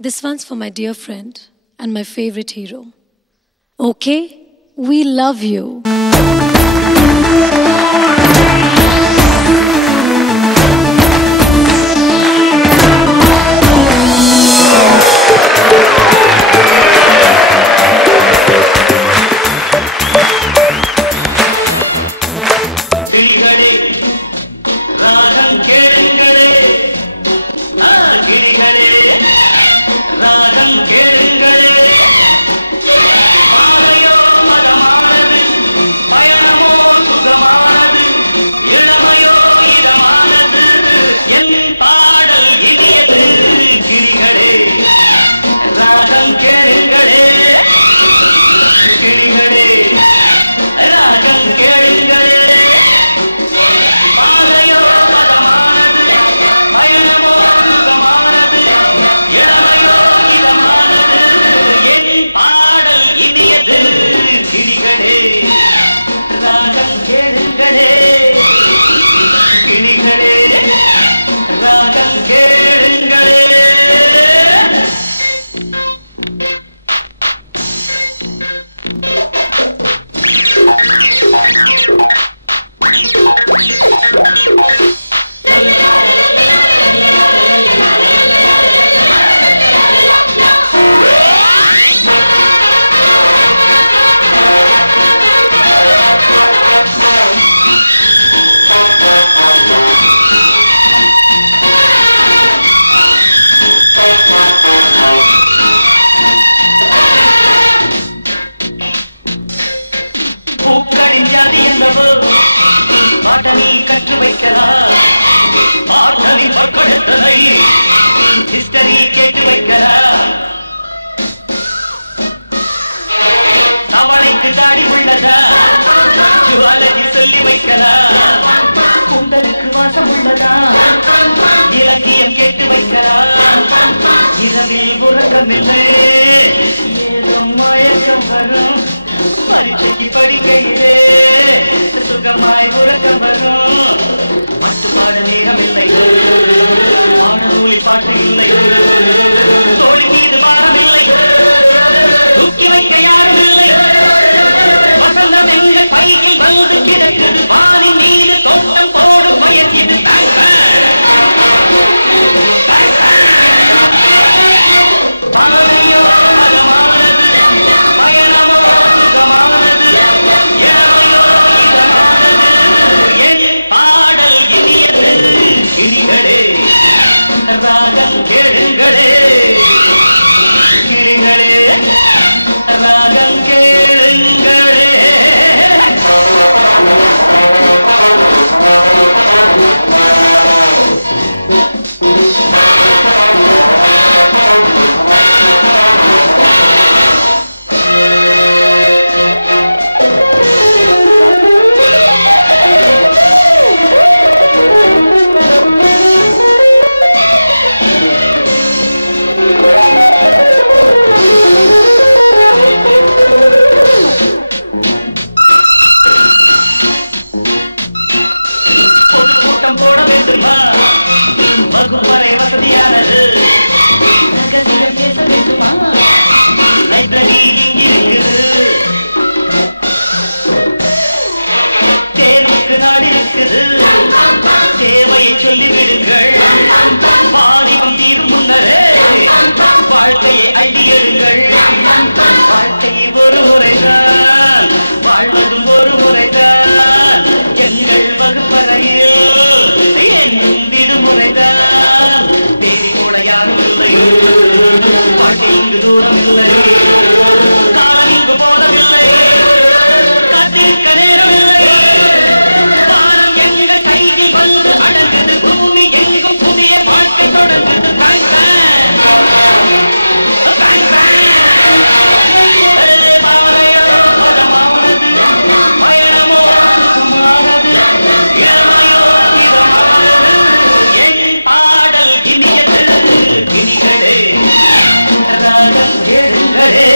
This one's for my dear friend and my favorite hero. Okay, we love you. கிளிகளே ராகம் கேளுங்களே கிளிகளே ராகம் கேளுங்களே பாதையோ மதமானது பயணமோ சுகமானது இளமையோ இதமானது என் பாடல் இனியது கிளிகளே ராகம் கேளுங்களே கிளிகளே ராகம் கேளுங்களே கிளிகளே ராகம் கேளுங்களே பூக்களின் ஜாதி என்னவோ பாட்டனி கற்று வைக்கலாம் பாட்டனி பக்கெடுத்ததை ஹிஸ்டரி கேட்டு வைக்கலாம் தவளைக்கு தாடி உள்ளதா ஜுவாலஜி சொல்லி வைக்கலாம் கூந்தலுக்கு வாசம் உள்ளதா இலக்கியம் கேட்டு வைக்கலாம் இரவில் உறக்கமில்லை ஏதோ மயக்கம் வரும் பரீட்சைக்கு படிக்கையிலே சுகமாய் உறக்கம் வரும் மட்டுப்பாட நேரம் இல்லை பாடநூலி பாட்டு இல்லை தோழி மீது பாரம் இல்லை தூக்கி வைக்க யாரும் இல்லை வசந்தம் எங்கள் பையில் வந்து கிடக்குது வானின் மீது தோட்டம் போடும் வயல் இது பாதையோ மதமானது பயணமோ சுகமானது இளமையோ இதமானது என் பாடல் இனியது கிளிகளே ராகம் கேளுங்களே கிளிகளே ராகம் கேளுங்களே போட வேண்டுமா வகுப்பறை வசதியானது ரகசியம் பேச வேண்டுமா லைப்ரரி இங்கிருக்குது தேர்வுக்கு நாடு இருக்குது தேவையை சொல்லிவிடுங்கள் பாதிகம் தீரும் முன்னரே வாழ்க்கையை அள்ளி எடுங்கள் வாழ்க்கையை ஒரு முறைதான் வாழ்வதும் ஒரு முறைதான் எங்கள் வகுப்பறையில் என்னும் விடுமுறைதான் தேதி கூட யாரும் இல்லை வாழ்க்கை இங்கு தூரம் இல்லை காலம் இங்கு போதவில்லை காத்திருக்க நேரம் இல்லை வானம் எங்கள் கையில் வந்து அடங்குது பூமி எங்கும் புதிய வாழ்க்கை தொடங்குது பயணமோ சுகமானது இளமையோ இதமானது என் பாடல் இனியது கிளிகளே ராகம் கேளுங்களே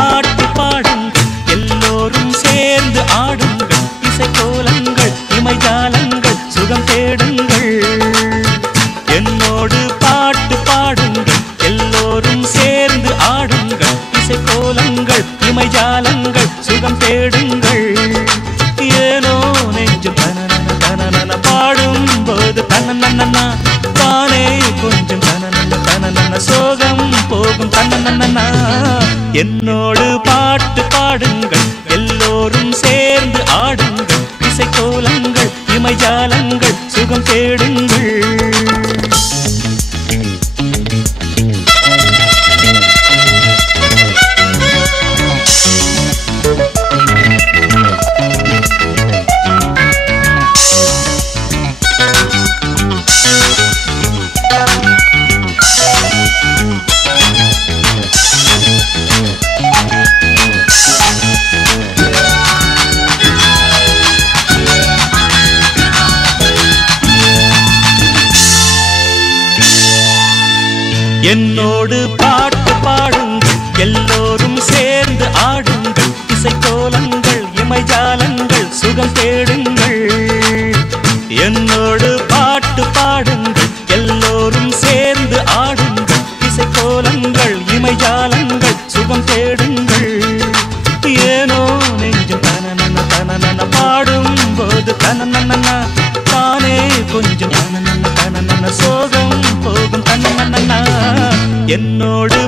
பாட்டு பாடுங்கள் எல்லோரும் சேர்ந்து ஆடுங்கள் இசைக்கோலங்கள் இமைஜாலங்கள் சுகம் தேடுங்கள் என்னோடு பாட்டு பாடுங்கள் எல்லோரும் சேர்ந்து ஆடுங்கள் இசைக்கோலங்கள் இமைஜாலங்கள் சுகம் தேடுங்கள் ஏனோ நெஞ்சு தனனன தனனன பாடும்போது தனனன தானே கொஞ்சம் தனனன தனனன சோகம் போகும் தனனன என்னோடு பாட்டு பாடுங்கள் எல்லோரும் சேர்ந்து ஆடுங்கள் இசைக்கோலங்கள் இமைஜாலங்கள் சுகம் தேடுங்கள் என்னோடு பாட்டு பாடுங்கள் எல்லோரும் சேர்ந்து ஆடுங்கள் இசைக்கோலங்கள் இமைஜாலங்கள் சுகம் தேடுங்கள் என்னோடு பாட்டு பாடுங்கள் எல்லோரும் சேர்ந்து ஆடுங்கள் இசைக்கோலங்கள் இமைஜாலங்கள் சுகம் தேடுங்கள் ஏனோ நெஞ்சம் தனனன தனனன பாடும்போது தனனன தானே கொஞ்சம் தனனன தனனன சோகம் போகும் தனனன என்னோடு